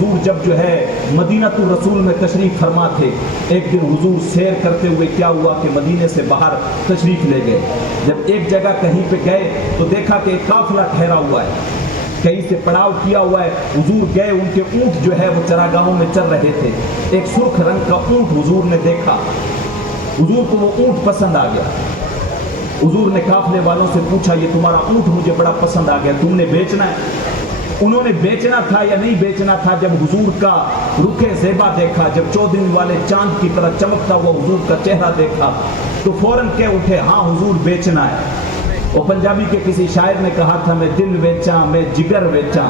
حضور جب جو ہے مدینہ الرسول میں تشریف فرما تھے، ایک دن حضور سیر کرتے ہوئے کیا ہوا کہ مدینے سے باہر تشریف لے گئے۔ جب ایک جگہ کہیں پہ گئے تو دیکھا کہ ایک قافلہ ٹھہرا ہوا ہے، کہیں سے پڑاؤ کیا ہوا ہے۔ حضور گئے، ان کے اونٹ جو ہے وہ چراگاہوں میں چر رہے تھے۔ ایک سرخ رنگ کا اونٹ حضور نے دیکھا، حضور کو وہ اونٹ پسند آ گیا۔ حضور نے قافلے والوں سے پوچھا یہ تمہارا اونٹ مجھے بڑا پسند آ گیا، تم نے بیچنا ہے؟ انہوں نے بیچنا تھا یا نہیں بیچنا تھا، جب حضور کا رخ زیبا دیکھا، جب 14 والے چاند کی طرح چمکتا ہوا حضور کا چہرہ دیکھا تو فوراً کہہ اٹھے ہاں حضور بیچنا ہے۔ وہ پنجابی کے کسی شاعر نے کہا تھا میں دل ویچاں میں جگر ویچاں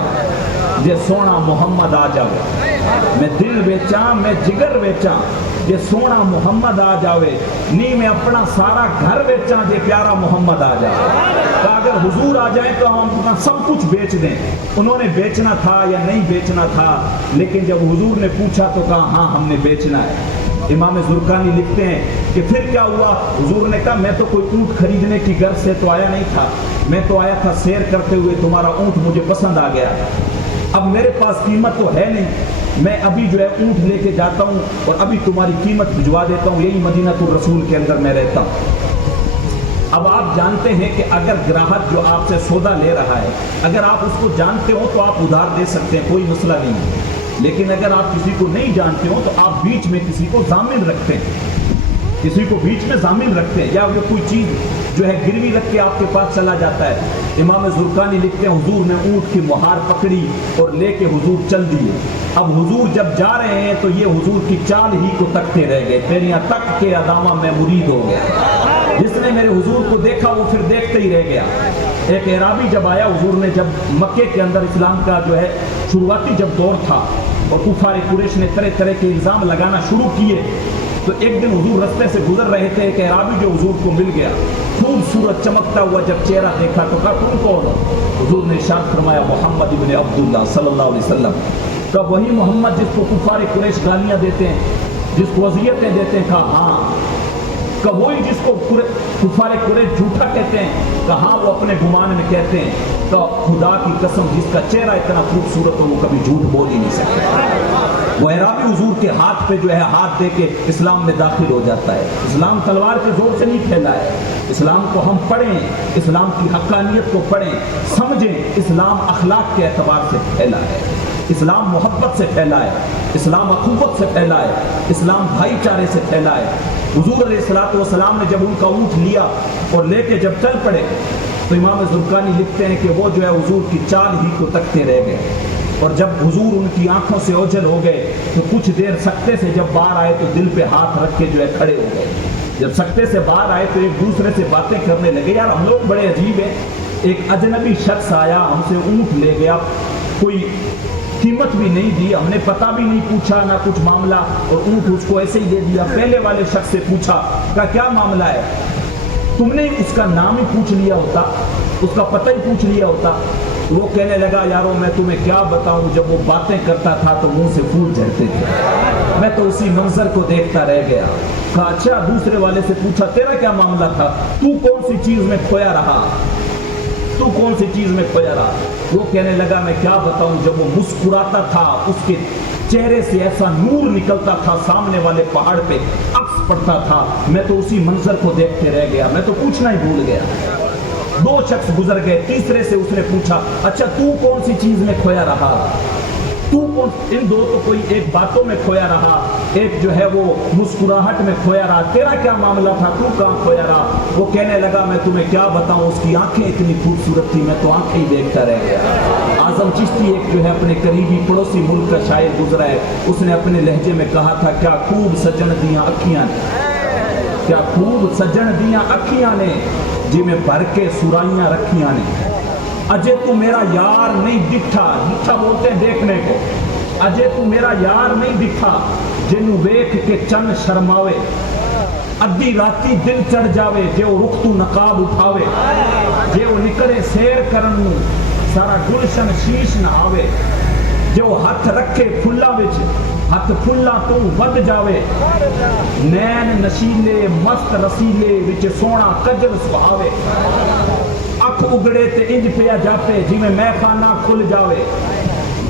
جے سونا محمد آ جاوے، میں دل ویچاں میں جگر ویچاں جے سونا محمد آ جاوے، نہیں میں اپنا سارا گھر ویچاں جے پیارا محمد آ جاوے۔ کہ اگر حضور آ جائیں تو ہم اپنا سب کچھ بیچ دیں۔ انہوں نے بیچنا تھا یا نہیں بیچنا تھا، لیکن جب حضور نے پوچھا تو کہا ہاں ہم نے بیچنا ہے۔ امام زرقانی لکھتے ہیں کہ پھر کیا ہوا، حضور نے کہا میں تو کوئی اونٹ خریدنے کی غرض سے تو آیا نہیں تھا، میں تو آیا تھا سیر کرتے ہوئے، تمہارا اونٹ مجھے پسند آ گیا، اب میرے پاس قیمت تو ہے نہیں، میں ابھی جو ہے اونٹ لے کے جاتا ہوں اور ابھی تمہاری قیمت بھجوا دیتا ہوں، یہی مدینہ الرسول کے اندر میں رہتا ہوں۔ اب آپ جانتے ہیں کہ اگر گراہک جو آپ سے سودا لے رہا ہے، اگر آپ اس کو جانتے ہو تو آپ ادھار دے سکتے ہیں، کوئی مسئلہ نہیں ہے، لیکن اگر آپ کسی کو نہیں جانتے ہو تو آپ بیچ میں کسی کو ضامن رکھتے ہیں، کسی کو بیچ میں ضامن رکھتے ہیں، یا وہ کوئی چیز جو ہے گروی رکھ کے آپ کے پاس چلا جاتا ہے۔ امام زرقانی لکھتے ہیں حضور نے اونٹ کی مہار پکڑی اور لے کے حضور چل دیے۔ اب حضور جب جا رہے ہیں تو یہ حضور کی چال ہی کو تکتے رہ گئے، تیریاں تک کے ادامہ میں مرید ہو گیا۔ جس نے میرے حضور کو دیکھا وہ پھر دیکھتے ہی رہ گیا۔ ایک اعرابی جب آیا، حضور نے جب مکے کے اندر اسلام کا جو ہے شروعاتی جب دور تھا اور کفار قریش نے طرح طرح کے الزام لگانا شروع کیے، تو ایک دن حضور رستے سے گزر رہے تھے، ایک اعرابی جو حضور کو مل گیا، خوبصورت چمکتا ہوا جب چہرہ دیکھا تو کہا تم کون ہو؟ حضور نے ارشاد فرمایا محمد ابن عبداللہ صلی اللہ علیہ وسلم۔ کہا وہی محمد جس کو کفار قریش گالیاں دیتے ہیں، جس کو اذیتیں دیتے ہیں؟ کہا ہاں۔ کہ وہی جس کو کفار قریش جھوٹا کہتے ہیں؟ کہاں وہ اپنے گمان میں کہتے ہیں۔ تو خدا کی قسم جس کا چہرہ اتنا خوبصورت ہو وہ کبھی جھوٹ بول ہی نہیں سکتا۔ وہ اعرابی حضور کے ہاتھ پہ جو ہے ہاتھ دے کے اسلام میں داخل ہو جاتا ہے۔ اسلام تلوار کے زور سے نہیں پھیلا ہے، اسلام کو ہم پڑھیں، اسلام کی حقانیت کو پڑھیں، سمجھیں، اسلام اخلاق کے اعتبار سے پھیلا ہے، اسلام محبت سے پھیلا ہے، اسلام اخوت سے پھیلا ہے، اسلام بھائی چارے سے پھیلا ہے۔ حضور علیہ السلام نے جب ان کا اونٹ لیا اور لے کے جب چل پڑے تو امام زرقانی لکھتے ہیں کہ وہ جو ہے حضور کی چال ہی کو تکتے رہ گئے، اور جب حضور ان کی آنکھوں سے اوجھل ہو گئے تو کچھ دیر سکتے سے جب باہر آئے تو دل پہ ہاتھ رکھ کے جو ہے کھڑے ہو گئے۔ جب سکتے سے باہر آئے تو ایک دوسرے سے باتیں کرنے لگے، یار ہم لوگ بڑے عجیب ہیں، ایک اجنبی شخص آیا ہم سے اونٹ لے گیا، کوئی قیمت بھی نہیں دی، ہم نے پتہ بھی نہیں پوچھا، نہ کچھ معاملہ، اور اونٹ اس کو ایسے ہی دے دیا۔ پہلے والے شخص سے پوچھا کہ کیا معاملہ ہے؟ تم نے اس کا نام ہی پوچھ لیا ہوتا، اس کا پتہ ہی پوچھ لیا ہوتا۔ وہ کہنے لگا یارو میں تمہیں کیا بتاؤں، جب وہ باتیں کرتا تھا تو منہ سے پھول جھڑتے تھے، میں تو اسی منظر کو دیکھتا رہ گیا۔ کہا اچھا، دوسرے والے سے پوچھا تیرا کیا معاملہ تھا، تو کون سی چیز میں کھویا رہا، تو کون سی چیز میں کھویا رہا؟ وہ کہنے لگا میں کیا بتاؤں، جب وہ مسکراتا تھا اس کے چہرے سے ایسا نور نکلتا تھا، سامنے والے پہاڑ پہ عکس پڑتا تھا، میں تو اسی منظر کو دیکھتے رہ گیا، میں تو پوچھنا ہی بھول گیا۔ دو شخص گزر گئے، تیسرے سے اس نے پوچھا اچھا تو کون سی چیز میں کھویا رہا، تو کون؟ ان دو تو کوئی ایک باتوں میں کھویا رہا، ایک جو ہے وہ مسکراہٹ میں کھویا رہا، تیرا کیا معاملہ تھا، تو کہاں کھویا رہا؟ وہ کہنے لگا میں تمہیں کیا بتاؤں، اس کی آنکھیں اتنی خوبصورت تھی میں تو آنکھیں ہی دیکھتا رہ گیا۔ اعظم چشتی ایک جو ہے اپنے قریبی پڑوسی ملک کا شاعر گزرا ہے، اس نے اپنے لہجے میں کہا تھا کیا خوب سجن دیاں اکھیاں نے، کیا خوب سجن دیاں اکھیاں نے، جی میں بھر کے سرائیاں رکھیاں نے، اجے تو میرا یار نہیں دکھا، دکھا بولتے ہیں دیکھنے کو، اجے تو میرا یار نہیں دکھا، جنوں ویکھ کے چن شرماوے، ادھی راتی دل چڑھ جاوے، جے وہ رخ تو نقاب اٹھاوے، جے وہ نکلے سیر کرن سارا گلشن شیش نہ آوے، جے وہ ہاتھ رکھے پھلا وچ ہاتھ پھلا تو ود جاوے، نین نشیلے مست رسیلے وچ سونا کجل سہاوے، اکھ اگڑے تے انج پیا جاپے جی میں خانہ کھل جاوے،